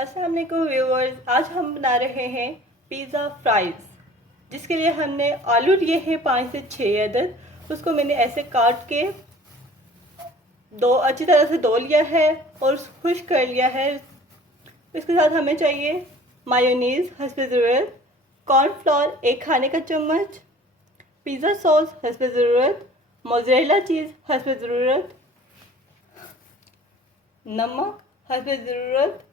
अस्सलाम वालेकुम व्यूअर्स, आज हम बना रहे हैं पिज़्ज़ा फ्राइज़। जिसके लिए हमने आलू लिए हैं 5 से 6 अदद। उसको मैंने ऐसे काट के अच्छी तरह से धो लिया है और खुश्क कर लिया है। इसके साथ हमें चाहिए मायोनीज़ हस्बे ज़रूरत, कॉर्नफ्लोर 1 खाने का चम्मच, पिज़्ज़ा सॉस हस्बे ज़रूरत, मोज़रेला चीज़ हस्बे ज़रूरत, नमक हस्बे ज़रूरत,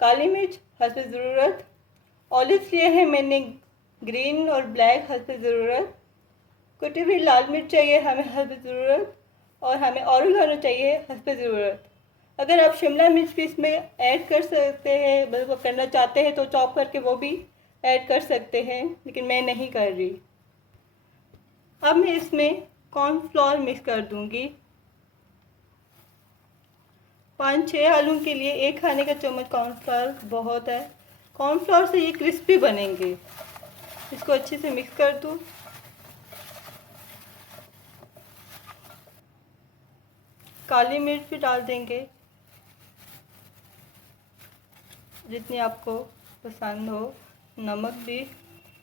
काली मिर्च हस्बे ज़रूरत, ऑलिव्स लिए हैं मैंने ग्रीन और ब्लैक हस्बे ज़रूरत, कुटी हुई लाल मिर्च चाहिए हमें हस्बे ज़रूरत, और हमें ऑरिगेनो चाहिए हस्बे ज़रूरत। अगर आप शिमला मिर्च भी इसमें ऐड कर सकते हैं, मतलब करना चाहते हैं तो चॉप करके वो भी ऐड कर सकते हैं, लेकिन मैं नहीं कर रही। अब मैं इसमें कॉर्नफ्लोर मिक्स कर दूंगी। 5-6 आलू के लिए 1 खाने का चम्मच कॉर्नफ्लोर बहुत है। कॉर्नफ्लोर से ये क्रिस्पी बनेंगे। इसको अच्छे से मिक्स कर दूँ। काली मिर्च भी डाल देंगे जितनी आपको पसंद हो, नमक भी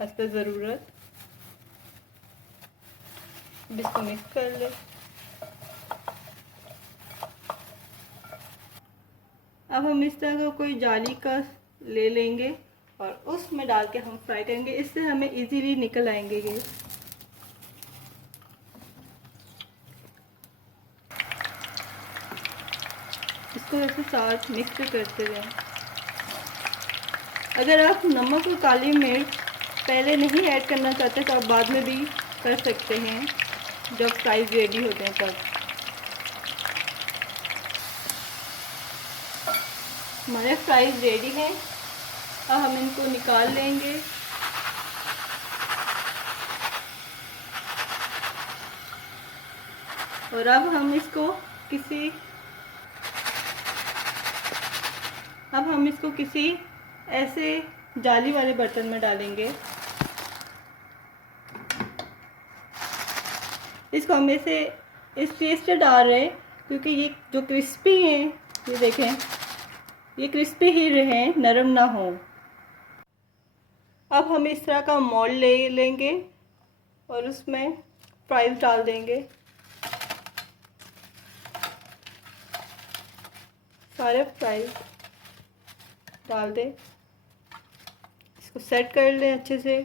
हस्बे ज़रूरत। इसको मिक्स कर ले। अब हम इस तरह का कोई जाली का ले लेंगे और उसमें डाल के हम फ्राई करेंगे। इससे हमें इजीली निकल आएंगे ये। इसको ऐसे साथ मिक्स करते रहें। अगर आप नमक और काली मिर्च पहले नहीं ऐड करना चाहते तो आप बाद में भी कर सकते हैं, जब फ्राइज़ रेडी होते हैं तब। हमारे फ्राइज़ रेडी हैं। अब हम इनको निकाल लेंगे। और अब हम इसको किसी ऐसे जाली वाले बर्तन में डालेंगे। इसको हम ऐसे इसलिए डाल रहे हैं क्योंकि ये जो क्रिस्पी हैं, ये देखें, ये क्रिस्पी ही रहे, नरम ना हो। अब हम इस तरह का मोल्ड ले लेंगे और उसमें फ्राइज़ डाल देंगे। सारे फ्राइज़ डाल दें। इसको सेट कर लें अच्छे से।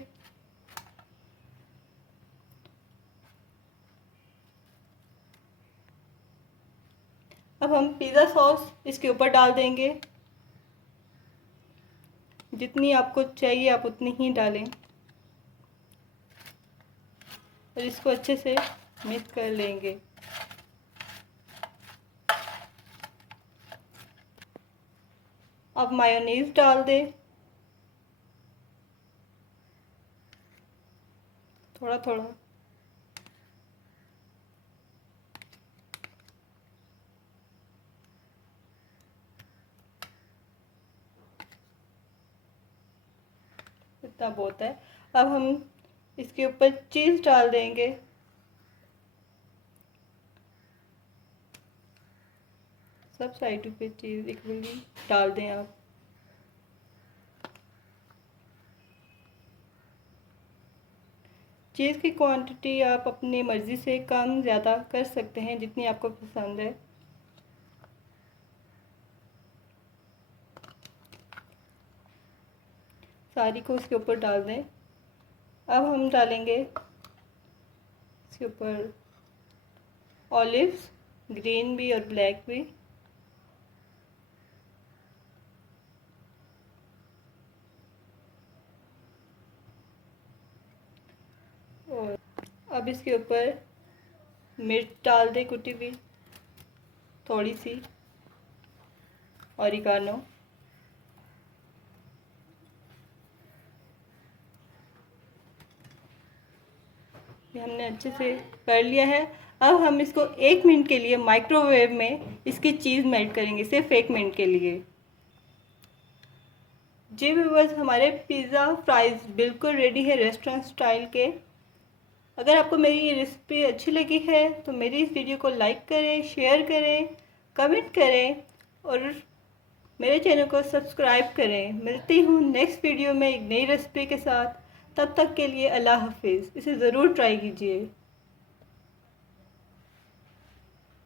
अब हम पिज़्ज़ा सॉस इसके ऊपर डाल देंगे। जितनी आपको चाहिए आप उतनी ही डालें और इसको अच्छे से मिक्स कर लेंगे। अब मायोनीज़ डाल दें, थोड़ा थोड़ा। इतना बहुत है। अब हम इसके ऊपर चीज़ डाल देंगे। सब साइडों पे चीज़ इक्वली डाल दें आप। चीज़ की क्वांटिटी आप अपनी मर्ज़ी से कम ज़्यादा कर सकते हैं, जितनी आपको पसंद है। सारी को इसके ऊपर डाल दें। अब हम डालेंगे इसके ऊपर ऑलिव्स, ग्रीन भी और ब्लैक भी। और अब इसके ऊपर मिर्च डाल दें कुटी हुई, थोड़ी सी ऑरिगानो। ये हमने अच्छे से कर लिया है। अब हम इसको 1 मिनट के लिए माइक्रोवेव में इसकी चीज़ मेल्ट करेंगे, सिर्फ 1 मिनट के लिए। जी व्यूअर्स, हमारे पिज़्ज़ा फ्राइज़ बिल्कुल रेडी है रेस्टोरेंट स्टाइल के। अगर आपको मेरी ये रेसिपी अच्छी लगी है तो मेरी इस वीडियो को लाइक करें, शेयर करें, कमेंट करें और मेरे चैनल को सब्सक्राइब करें। मिलती हूँ नेक्स्ट वीडियो में एक नई रेसिपी के साथ। तब तक के लिए अल्लाह हाफिज़। इसे ज़रूर ट्राई कीजिए।